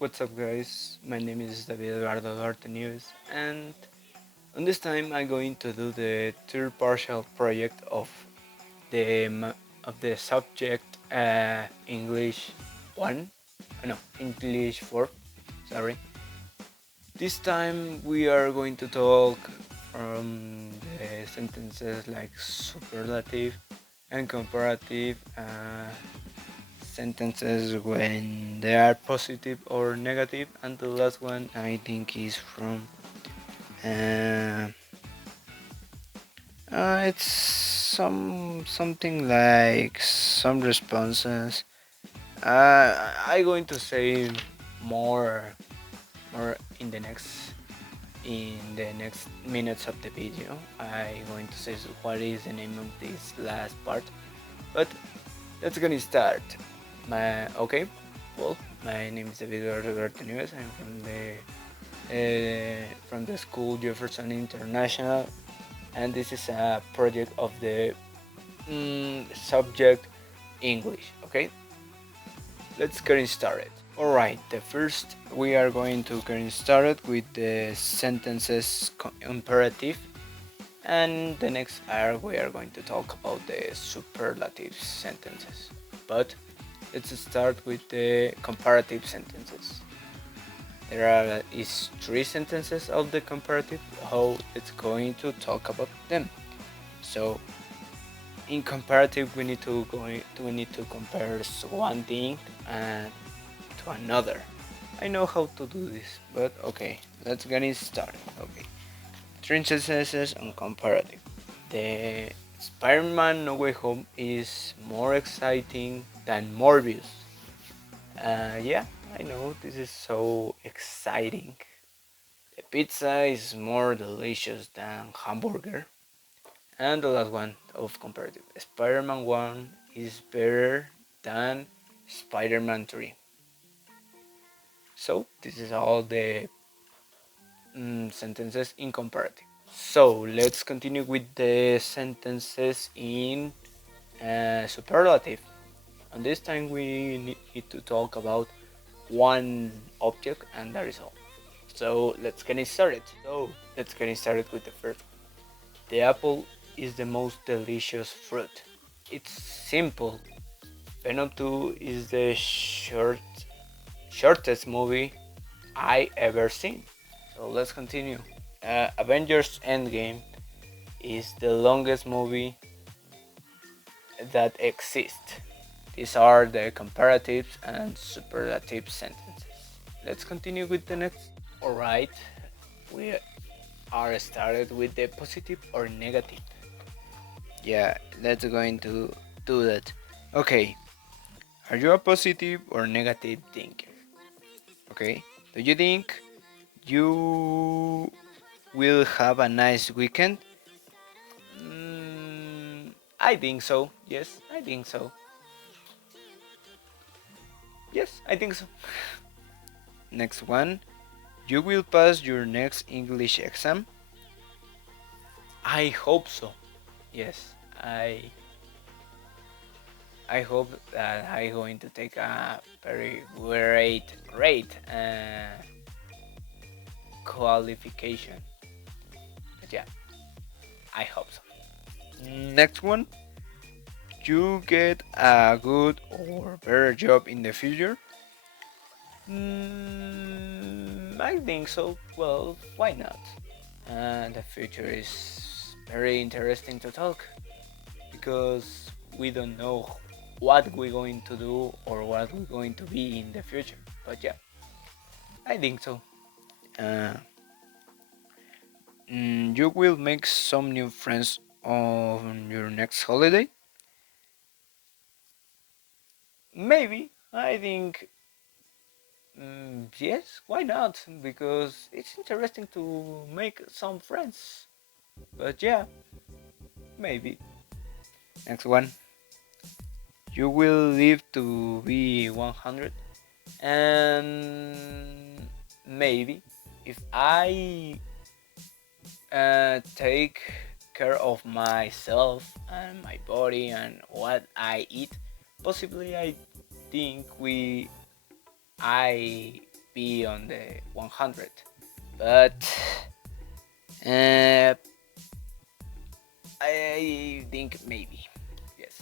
What's up, guys? My name is David Eduardo Duarte News, and on this time I'm going to do the third partial project of the subject English 1. No, English 4. Sorry. This time we are going to talk from the sentences like superlative and comparative. Sentences when they are positive or negative, and the last one I think is from uh, it's something like some responses. I going to say more more in the next minutes of the video. I going to say what is the name of this last part, but let's get start. Okay, well, my name is David Rodriguez. I'm from the school Jefferson International, and this is a project of the subject English. Okay, let's get started. All right, the first we are going to get started with the sentences imperative, and the next hour we are going to talk about the superlative sentences. But let's start with the comparative sentences. There is three sentences of the comparative. How it's going to talk about them. So in comparative, we need to compare one thing to another. I know how to do this, but okay, let's get it started. Okay, three sentences on comparative. The Spider-Man No Way Home is more exciting than Morbius. Yeah, I know this is so exciting. The pizza is more delicious than hamburger. And the last one of comparative. Spider-Man 1 is better than Spider-Man 3. So this is all the sentences in comparative. So let's continue with the sentences in superlative. And this time we need to talk about one object, and that is all. So let's get started. With the first. The apple is the most delicious fruit. It's simple. Venom 2 is the shortest movie I ever seen. So let's continue. Avengers Endgame is the longest movie that exists. These are the comparatives and superlative sentences. Let's continue with the next. Alright, we are started with the positive or negative. Yeah, let's going to do that. Okay, are you a positive or negative thinker? Okay, do you think you will have a nice weekend? I think so. Yes, I think so. Yes, I think so. Next one. You will pass your next English exam? I hope so. Yes, I hope that I'm going to take a very great qualification. But yeah, I hope so. Next one. You get a good or better job in the future? I think so. Well, why not? The future is very interesting to talk because we don't know what we're going to do or what we're going to be in the future. But yeah, I think so. Uh, you will make some new friends on your next holiday? Maybe. I think yes, why not? Because it's interesting to make some friends. But yeah, maybe. Next one. You will live to be 100? And maybe. If I take care of myself and my body and what I eat, possibly I think I be on the 100, but uh, I think maybe yes.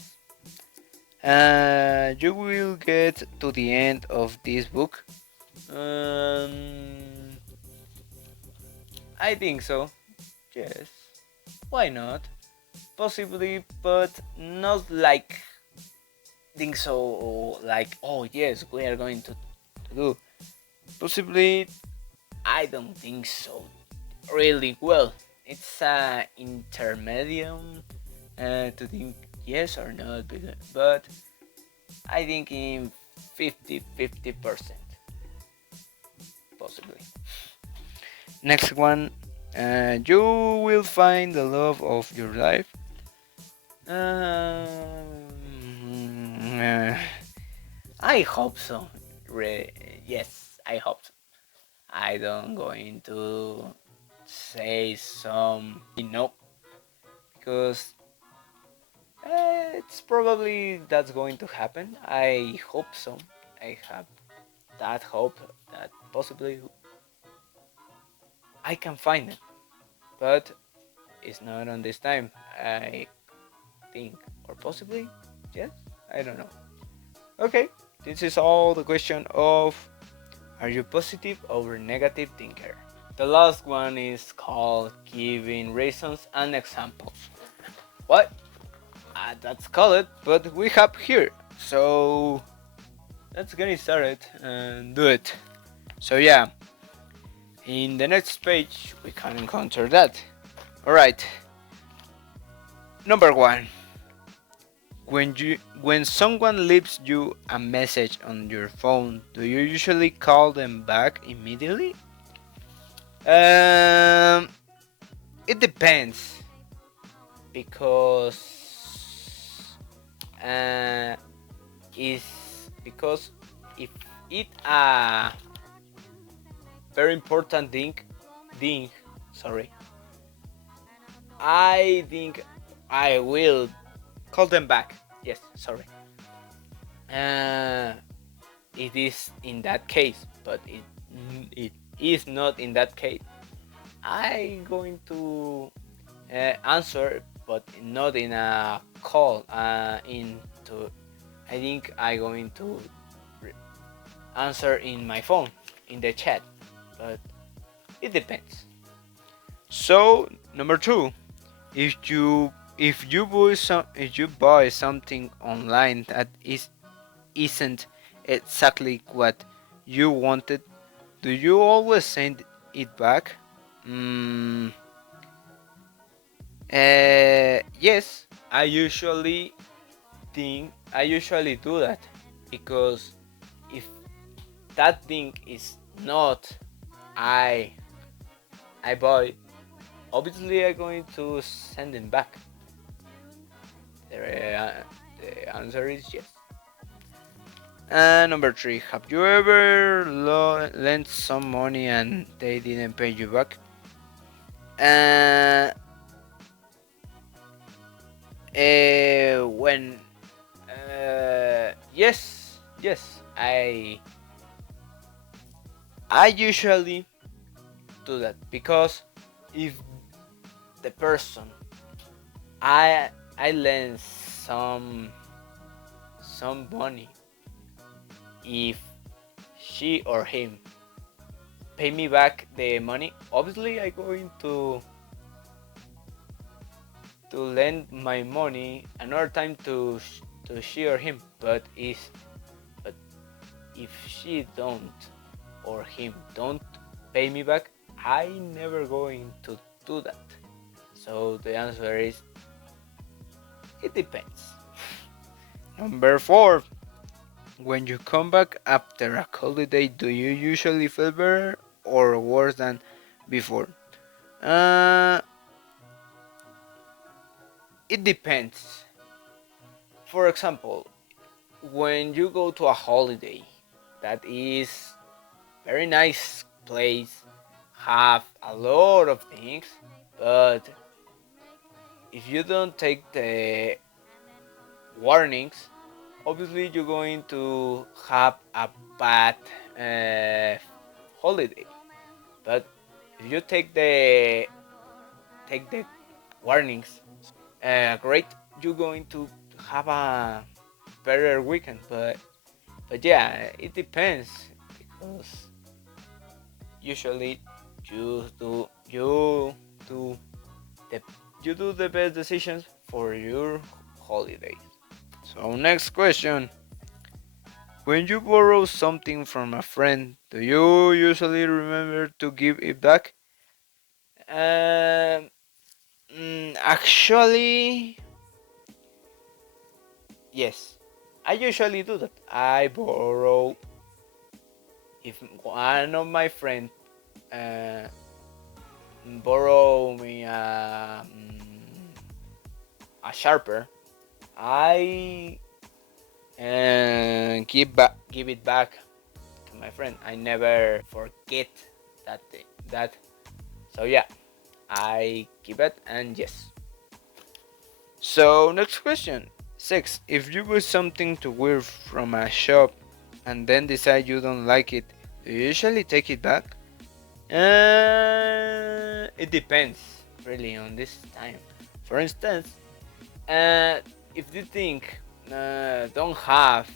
You will get to the end of this book. Um, I think so. Yes. Why not? Possibly, but not like think so. Like, oh yes, we are going to do. Possibly, I don't think so. Really well. It's a intermedium to think yes or not, but I think in 50-50% possibly. Next one, you will find the love of your life. I hope so. Yes, I hope so. I don't going to say some no because it's probably that's going to happen. I hope so. I have that hope that possibly I can find it, but it's not on this time. I think, or possibly, yes. I don't know. Okay, this is all the question of are you positive or negative thinker? The last one is called giving reasons and examples. What? That's called it, but we have here. So let's get it started and do it. So yeah, in the next page we can encounter that. Alright. Number one. When someone leaves you a message on your phone, do you usually call them back immediately? Um it depends because is because if it a very important thing sorry, I think I will call them back. Yes, sorry. uh, it is in that case, but it is not in that case. I going to answer, but not in a call. Into I think I going to answer in my phone in the chat, but it depends. So number two, if you buy something online that isn't exactly what you wanted, do you always send it back? Mm, yes, I usually do that because if that thing is not I I buy, obviously I'm going to send it back. The answer is yes. And number three, have you ever lent some money and they didn't pay you back? Uh, when yes, I usually do that because if the person I lend some money, if she or him pay me back the money, obviously I going to lend my money another time to she or him. But if she don't or him don't pay me back, I never going to do that. So the answer is it depends. Number four, when you come back after a holiday, do you usually feel better or worse than before? Uh, it depends. For example, when you go to a holiday that is very nice place, have a lot of things, but if you don't take the warnings, obviously you're going to have a bad uh, holiday. But if you take the warnings, great, you're going to have a better weekend. But yeah, it depends because usually do the you do the best decisions for your holidays. So next question. When you borrow something from a friend, do you usually remember to give it back? Um, Actually, yes. I usually do that. I borrow if one of my friends uh, borrow me a sharper, I give it back to my friend. I never forget that thing. That so yeah, I keep it and yes. So next question. 6. If you buy something to wear from a shop and then decide you don't like it, do you usually take it back? It depends really on this time. For instance, if you think don't have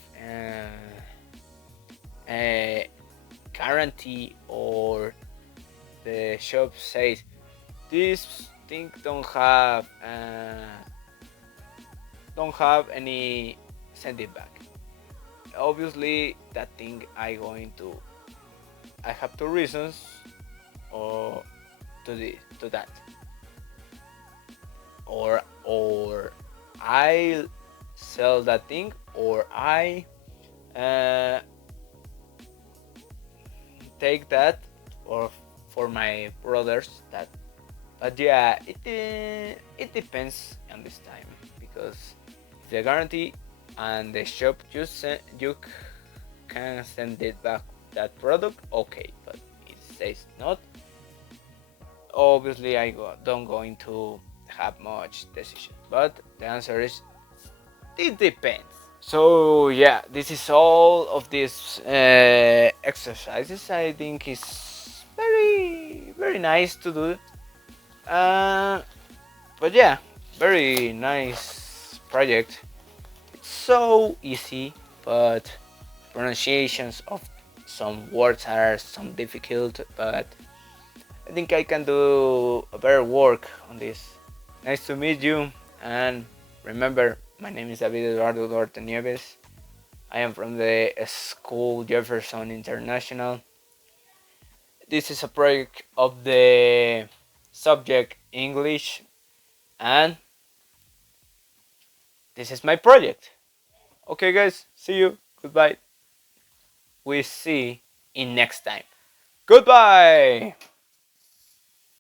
a guarantee or the shop says this thing don't have any send it back. Obviously, that thing I have two reasons or to that or I sell that thing or I uh, take that or for my brothers that. But yeah, it depends on this time because the guarantee and the shop you can send it back that product, okay, but it says not. Obviously, don't going to have much decision, but the answer is it depends. So yeah, this is all of these exercises. I think is very nice to do. Uh, but yeah, very nice project. It's so easy, but pronunciations of some words are some difficult. But I think I can do a better work on this. Nice to meet you, and remember, my name is David Eduardo Duarte Nieves. I am from the school Jefferson International. This is a project of the subject English, and this is my project. Okay, guys, see you. Goodbye. We see in next time. Goodbye.